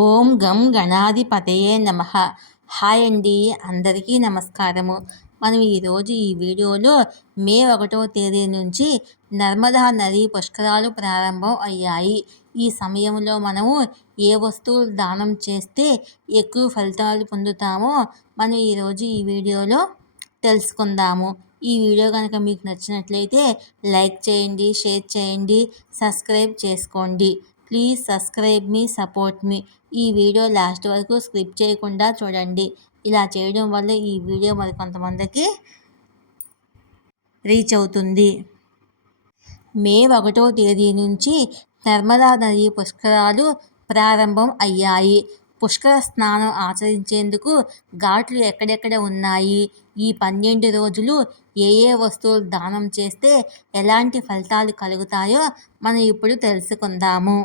ఓం గం గణాధిపతయే నమః. హాయ్ అండి, అందరికీ నమస్కారము. మనం ఈరోజు ఈ వీడియోలో మే 1వ తేదీ నుంచి నర్మదా నదీ పుష్కరాలు ప్రారంభం అయ్యాయి. ఈ సమయంలో మనము ఏ వస్తువులు దానం చేస్తే ఎక్కువ ఫలితాలు పొందుతామో మనం ఈరోజు ఈ వీడియోలో తెలుసుకుందాము. ఈ వీడియో కనుక మీకు నచ్చినట్లయితే లైక్ చేయండి, షేర్ చేయండి, సబ్స్క్రైబ్ చేసుకోండి. ప్లీజ్ సబ్స్క్రైబ్ మీ, సపోర్ట్ మీ. ఈ వీడియో లాస్ట్ వరకు స్కిప్ చేయకుండా చూడండి. ఇలా చేయడం వల్ల ఈ వీడియో మరికొంతమందికి రీచ్ అవుతుంది. మే 1వ తేదీ నుంచి నర్మదా నదీ పుష్కరాలు ప్రారంభం అయ్యాయి. పుష్కర స్నానం ఆచరించేందుకు ఘాట్లు ఎక్కడెక్కడ ఉన్నాయి, ఈ 12 రోజులు ఏ ఏ వస్తువులు దానం చేస్తే ఎలాంటి ఫలితాలు కలుగుతాయో మనం ఇప్పుడు తెలుసుకుందాము.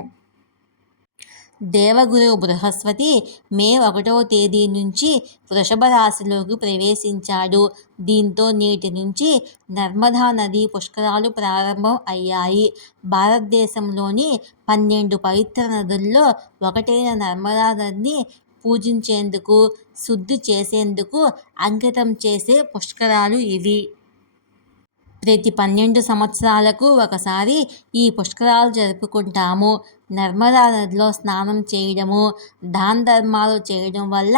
దేవగురువు బృహస్పతి మే 1వ తేదీ నుంచి వృషభ రాశిలోకి ప్రవేశించాడు. దీంతో నేటి నుంచి నర్మదా నదీ పుష్కరాలు ప్రారంభం అయ్యాయి. భారతదేశంలోని 12 పవిత్ర నదుల్లో ఒకటైన నర్మదా నదిని పూజించేందుకు, శుద్ధి చేసేందుకు అంకితం చేసే పుష్కరాలు ఇవి. ప్రతి 12 సంవత్సరాలకు ఒకసారి ఈ పుష్కరాలు జరుపుకుంటాము. నర్మదా నదిలో స్నానం చేయడము, దాన ధర్మాలు చేయడం వల్ల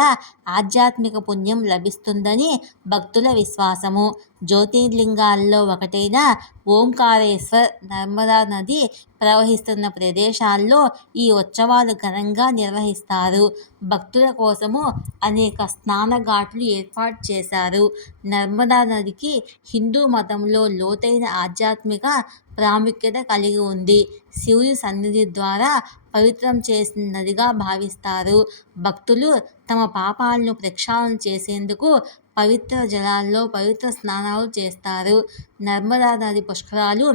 ఆధ్యాత్మిక పుణ్యం లభిస్తుందని భక్తుల విశ్వాసము. జ్యోతిర్లింగాల్లో ఒకటైన ఓంకారేశ్వర్ నర్మదా నది ప్రవహిస్తున్న ప్రదేశాల్లో ఈ ఉత్సవాలు ఘనంగా నిర్వహిస్తారు. భక్తుల కోసము అనేక స్నాన ఘాట్లు ఏర్పాటు చేశారు. నర్మదా నదికి హిందూ మతంలో లోతైన ఆధ్యాత్మిక ప్రాముఖ్యత కలిగి ఉంది. శివుని సన్నిధి ద్వారా పవిత్రం చేసిన నదిగా భావిస్తారు. భక్తులు తమ పాపాలను ప్రక్షాళన చేసేందుకు పవిత్ర జలాల్లో పవిత్ర స్నానాలు చేస్తారు. నర్మదా నది పుష్కరాలు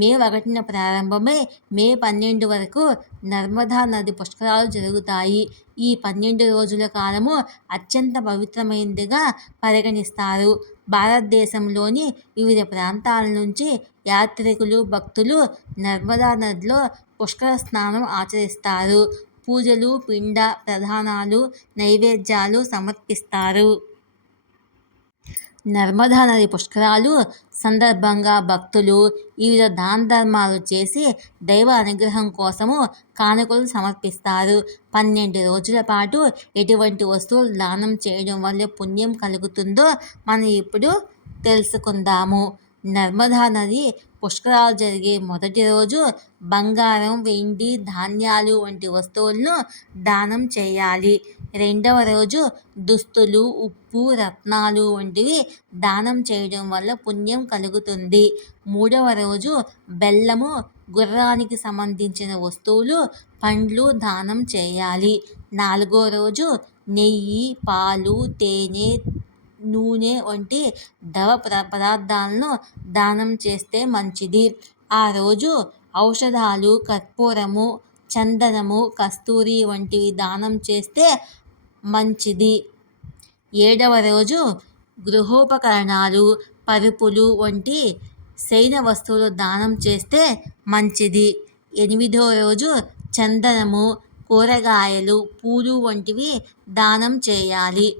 మే 1న ప్రారంభమై మే 12 వరకు నర్మదా నది పుష్కరాలు జరుగుతాయి. ఈ 12 రోజుల కాలము అత్యంత పవిత్రమైనదిగా పరిగణిస్తారు. భారతదేశంలోని వివిధ ప్రాంతాల నుంచి యాత్రికులు, భక్తులు నర్మదా నదిలో పుష్కర స్నానం ఆచరిస్తారు. పూజలు, పిండ ప్రదానాలు, నైవేద్యాలు సమర్పిస్తారు. నర్మదా నది పుష్కరాలు సందర్భంగా భక్తులు వివిధ దాన ధర్మాలు చేసి దైవ అనుగ్రహం కోసము కానుకలు సమర్పిస్తారు. 12 రోజుల పాటు ఎటువంటి వస్తువులు దానం చేయడం వల్ల పుణ్యం కలుగుతుందో మనం ఇప్పుడు తెలుసుకుందాము. నర్మదా నది పుష్కరాలు జరిగే మొదటి రోజు బంగారం, వెండి, ధాన్యాలు వంటి వస్తువులను దానం చేయాలి. రెండవ రోజు దుస్తులు, ఉప్పు, రత్నాలు వంటివి దానం చేయడం వల్ల పుణ్యం కలుగుతుంది. మూడవ రోజు బెల్లము, గుర్రానికి సంబంధించిన వస్తువులు, పండ్లు దానం చేయాలి. నాలుగో రోజు నెయ్యి, పాలు, తేనె, నూనె వంటి ద్రవ పదార్థాలను దానం చేస్తే మంచిది. ఆ రోజు ఔషధాలు, కర్పూరము, చందనము, కస్తూరి వంటివి దానం చేస్తే మంచిది. ఏడవ రోజు గృహోపకరణాలు, పరుపులు వంటి శయన వస్తువులు దానం చేస్తే మంచిది. ఎనిమిదో రోజు చందనము, కూరగాయలు, పూలు వంటివి దానం చేయాలి.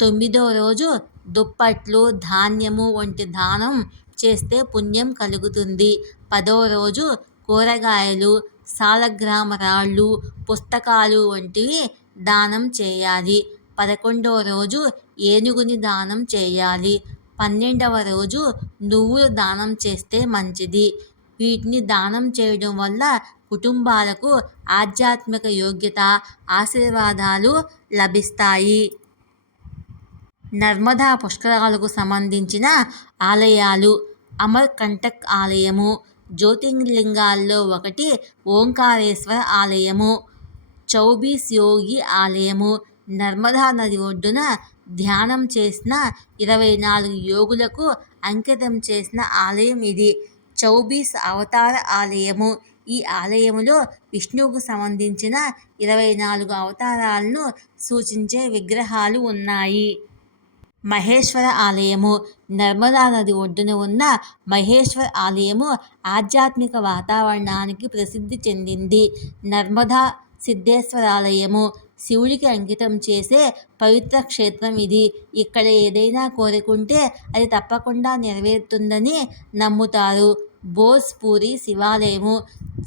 తొమ్మిదో రోజు దుప్పట్లు, ధాన్యము వంటి దానం చేస్తే పుణ్యం కలుగుతుంది. 10వ రోజు కూరగాయలు, సాలగ్రామ రాళ్ళు, పుస్తకాలు వంటివి దానం చేయాలి. 11వ రోజు ఏనుగుని దానం చేయాలి. 12వ రోజు నువ్వులు దానం చేస్తే మంచిది. వీటిని దానం చేయడం వల్ల కుటుంబాలకు ఆధ్యాత్మిక యోగ్యత, ఆశీర్వాదాలు లభిస్తాయి. నర్మదా పుష్కరాలకు సంబంధించిన ఆలయాలు. అమర్కంటక్ ఆలయము, జ్యోతిర్లింగాల్లో ఒకటి ఓంకారేశ్వర ఆలయము, చౌబీస్ యోగి ఆలయము. నర్మదా నది ఒడ్డున ధ్యానం చేసిన 24 యోగులకు అంకితం చేసిన ఆలయం ఇది. చౌబీస్ అవతార ఆలయము. ఈ ఆలయములో విష్ణువుకు సంబంధించిన 24 అవతారాలను సూచించే విగ్రహాలు ఉన్నాయి. మహేశ్వర ఆలయము. నర్మదా నది ఒడ్డున ఉన్న మహేశ్వర ఆలయము ఆధ్యాత్మిక వాతావరణానికి ప్రసిద్ధి చెందింది. నర్మదా సిద్ధేశ్వరాలయము. శివుడికి అంకితం చేసే పవిత్ర క్షేత్రం ఇది. ఇక్కడ ఏదైనా కోరుకుంటే అది తప్పకుండా నెరవేరుతుందని నమ్ముతారు. భోజ్పూరి శివాలయము.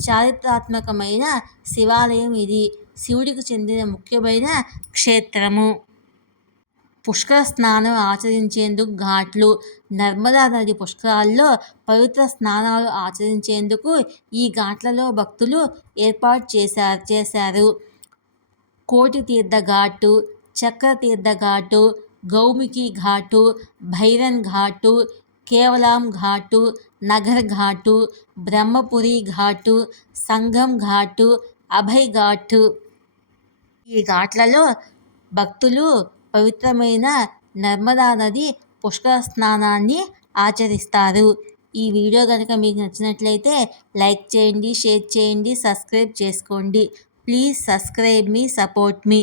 చారిత్రాత్మకమైన శివాలయం ఇది. శివుడికి చెందిన ముఖ్యమైన క్షేత్రము. పుష్కర స్నానం ఆచరించేందుకు ఘాట్లు. నర్మదా నది పుష్కరాల్లో పవిత్ర స్నానాలు ఆచరించేందుకు ఈ ఘాట్లలో భక్తులు ఏర్పాటు చేశారు. కోటి తీర్థ ఘాటు, చక్ర తీర్థ ఘాటు, గౌముఖి ఘాటు, భైరన్ ఘాటు, కేవలాం ఘాటు, నగర్ ఘాటు, బ్రహ్మపురి ఘాటు, సంగం ఘాటు, అభయ్ ఘాటు. ఈ ఘాట్లలో భక్తులు పవిత్రమైన నర్మదా నది పుష్కర స్నానాన్ని ఆచరిస్తారు. ఈ వీడియో కనుక మీకు నచ్చినట్లయితే లైక్ చేయండి, షేర్ చేయండి, సబ్స్క్రైబ్ చేసుకోండి. Please subscribe me, support me.